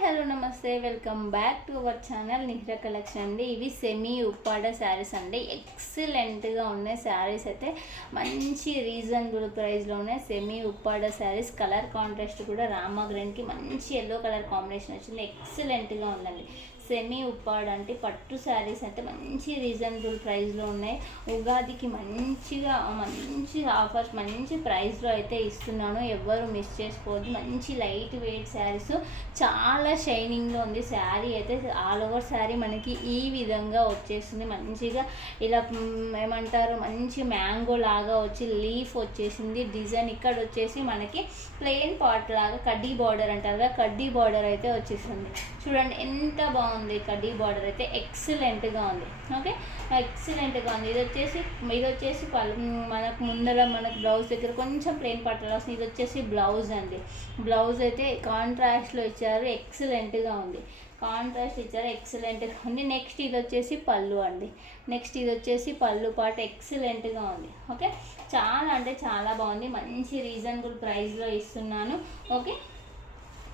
Hello namaste welcome back to our channel Nihra collection అండి. ఇవి semi Uppada saris అండి. ఎక్సలెంట్గా ఉన్నాయి శారీస్ అయితే మంచి రీజనబుల్ ప్రైస్లో ఉన్నాయి semi Uppada saris. Colour contrast కూడా రామా గ్రీన్కి మంచి ఎల్లో కలర్ కాంబినేషన్ వచ్చింది. ఎక్సలెంట్గా ఉందండి. సెమీ ఉప్పాడ అంటే పట్టు శారీస్ అయితే మంచి రీజనబుల్ ప్రైస్లో ఉన్నాయి. ఉగాదికి మంచిగా మంచి ఆఫర్స్ మంచి ప్రైస్లో అయితే ఇస్తున్నాను. ఎవ్వరు మిస్ చేసుకోవద్దు. మంచి లైట్ వెయిట్ శారీస్. చాలా షైనింగ్లో ఉంది. శారీ అయితే ఆల్ ఓవర్ శారీ మనకి ఈ విధంగా వచ్చేస్తుంది మంచిగా ఇలా ఏమంటారు? మంచి మ్యాంగో లాగా వచ్చి లీఫ్ వచ్చేసింది. డిజైన్ ఇక్కడ వచ్చేసి మనకి ప్లెయిన్ పార్ట్ లాగా కడ్డీ బార్డర్ అంటారు కదా కడ్డీ బార్డర్ అయితే వచ్చేసింది. చూడండి ఎంత బాగుంది. ఉంది. కడ్డీ బార్డర్ అయితే ఎక్సలెంట్గా ఉంది. ఓకే ఎక్సలెంట్గా ఉంది. ఇది వచ్చేసి ఇది వచ్చేసి మనకు ముందర మనకు బ్లౌజ్ దగ్గర కొంచెం ప్లెయిన్ పట్టాలి వస్తుంది. ఇది వచ్చేసి బ్లౌజ్ అండి. బ్లౌజ్ అయితే కాంట్రాస్ట్లో ఇచ్చారు. ఎక్సలెంట్గా ఉంది. కాంట్రాస్ట్ ఇచ్చారు. ఎక్సలెంట్గా ఉంది. నెక్స్ట్ ఇది వచ్చేసి పళ్ళు అండి. నెక్స్ట్ ఇది వచ్చేసి పళ్ళు పాట ఎక్సలెంట్గా ఉంది. ఓకే చాలా అంటే చాలా బాగుంది. మంచి రీజనబుల్ ప్రైస్లో ఇస్తున్నాను. ఓకే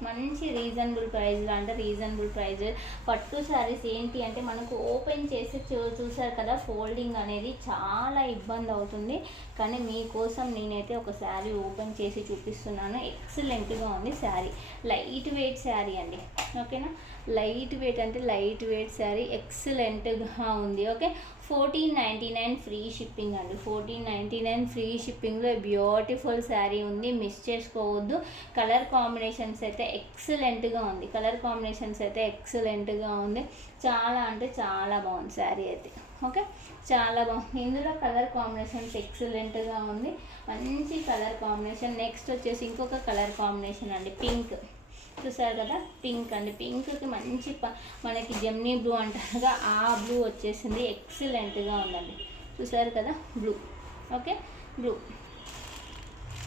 మంచి రీజనబుల్ ప్రైజ్లో అంటే రీజనబుల్ ప్రైస్ పట్టు శారీస్ ఏంటి అంటే మనకు ఓపెన్ చేసి చూ చూసారు కదా ఫోల్డింగ్ అనేది చాలా ఇబ్బంది అవుతుంది. కానీ మీకోసం నేనైతే ఒక శారీ ఓపెన్ చేసి చూపిస్తున్నాను. ఎక్సలెంట్గా ఉంది శారీ లైట్ వెయిట్ శారీ అండి. ఓకేనా లైట్ వెయిట్ అంటే లైట్ వెయిట్ శారీ ఎక్సలెంట్గా ఉంది. Okay fourteen ninety nine free shipping అండి. ఫోర్టీన్ నైంటీ నైన్ ఫ్రీ షిప్పింగ్లో బ్యూటిఫుల్ శారీ ఉంది. మిస్ చేసుకోవద్దు. కలర్ కాంబినేషన్స్ అయితే ఎక్సలెంట్గా ఉంది. కలర్ కాంబినేషన్స్ అయితే ఎక్సలెంట్గా ఉంది. చాలా అంటే చాలా బాగుంది శారీ అయితే. ఓకే? చాలా బాగుంది. ఇందులో కలర్ కాంబినేషన్స్ ఎక్సలెంట్గా ఉంది. మంచి కలర్ కాంబినేషన్. నెక్స్ట్ వచ్చేసి ఇంకొక కలర్ కాంబినేషన్ అండి. పింక్. చూసారు కదా? పింక్ అండి. పింక్కి మంచి మనకి జెమ్నీ బ్లూ అంటారుగా ఆ బ్లూ వచ్చేసింది. ఎక్సలెంట్గా ఉందండి. చూసారు కదా? బ్లూ. ఓకే? బ్లూ.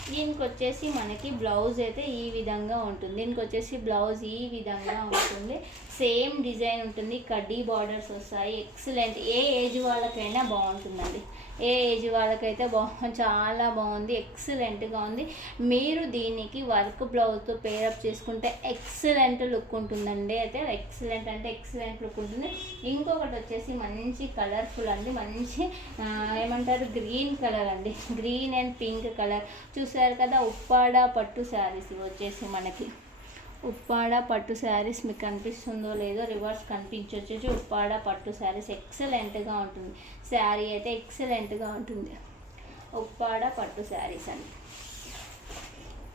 దీనికి వచ్చేసి మనకి బ్లౌజ్ అయితే ఈ విధంగా ఉంటుంది. దీనికి వచ్చేసి బ్లౌజ్ ఈ విధంగా ఉంటుంది. సేమ్ డిజైన్ ఉంటుంది. కడ్డీ బార్డర్స్ వస్తాయి. ఎక్సలెంట్ ఏ ఏజ్ వాళ్ళకైనా బాగుంటుందండి. ఏ ఏజ్ వాళ్ళకైతే బాగు చాలా బాగుంది ఎక్సలెంట్గా ఉంది. మీరు దీనికి వర్క్ బ్లౌజ్తో పేరప్ చేసుకుంటే ఎక్సలెంట్ లుక్ ఉంటుందండి. అయితే ఎక్సలెంట్ అంటే ఎక్సలెంట్ లుక్ ఉంటుంది. ఇంకొకటి వచ్చేసి మంచి కలర్ఫుల్ అండి. మంచి ఏమంటారు? గ్రీన్ కలర్ అండి. గ్రీన్ అండ్ పింక్ కలర్ చూసారు కదా? ఉప్పాడ పట్టు శారీస్ వచ్చేసి మనకి. ఉప్పాడ పట్టు శారీస్ మీకు కనిపిస్తుందో లేదో రివర్స్ కనిపించొచ్చేసి ఉప్పాడ పట్టు శారీస్. ఎక్సలెంట్గా ఉంటుంది. శారీ అయితే ఎక్సలెంట్గా ఉంటుంది. ఉప్పాడ పట్టు శారీస్ అండి.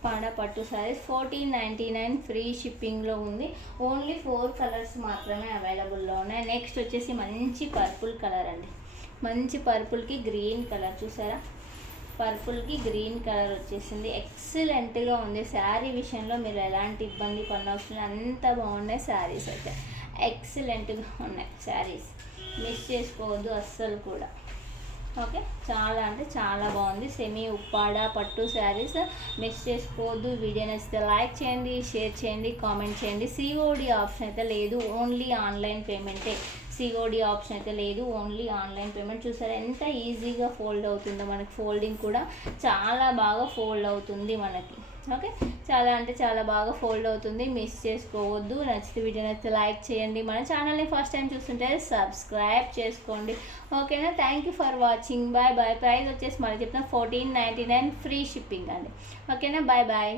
పాడ పట్టు sarees fourteen ninety nine free షిప్పింగ్లో ఉంది. ఓన్లీ ఫోర్ కలర్స్ మాత్రమే అవైలబుల్లో ఉన్నాయి. నెక్స్ట్ వచ్చేసి మంచి పర్పుల్ కలర్ అండి. మంచి పర్పుల్కి గ్రీన్ కలర్ చూసారా? పర్పుల్కి గ్రీన్ కలర్ వచ్చేసింది. ఎక్సలెంట్గా ఉంది. శారీ విషయంలో మీరు ఎలాంటి ఇబ్బంది పడనవసరం లేదు. అంత బాగున్నాయి శారీస్ అయితే. ఎక్సలెంట్గా ఉన్నాయి శారీస్. మిస్ చేసుకోవద్దు అస్సలు కూడా. ఓకే? చాలా అంటే చాలా బాగుంది. సెమీ ఉప్పాడ పట్టు శారీస్ మిస్ చేసుకోవద్దు. వీడియో నచ్చితే లైక్ చేయండి షేర్ చేయండి కామెంట్ చేయండి. సిఓడి ఆప్షన్ అయితే లేదు. ఓన్లీ ఆన్లైన్ పేమెంటే. సిఓడి ఆప్షన్ అయితే లేదు ఓన్లీ ఆన్లైన్ పేమెంట్ చూసారు ఎంత ఈజీగా ఫోల్డ్ అవుతుందో మనకి. ఫోల్డింగ్ కూడా చాలా బాగా ఫోల్డ్ అవుతుంది మనకి. ఓకే చాలా అంటే చాలా బాగా ఫోల్డ్ అవుతుంది. మిస్ చేసుకోవద్దు. నచ్చితే వీడియో నచ్చితే లైక్ చేయండి. మన ఛానల్ని ఫస్ట్ టైం చూస్తుంటే సబ్స్క్రైబ్ చేసుకోండి. ఓకేనా thank you for watching bye bye price వచ్చేసి మనకి చెప్తున్నా fourteen ninety nine free shipping అండి. ఓకేనా బాయ్ బాయ్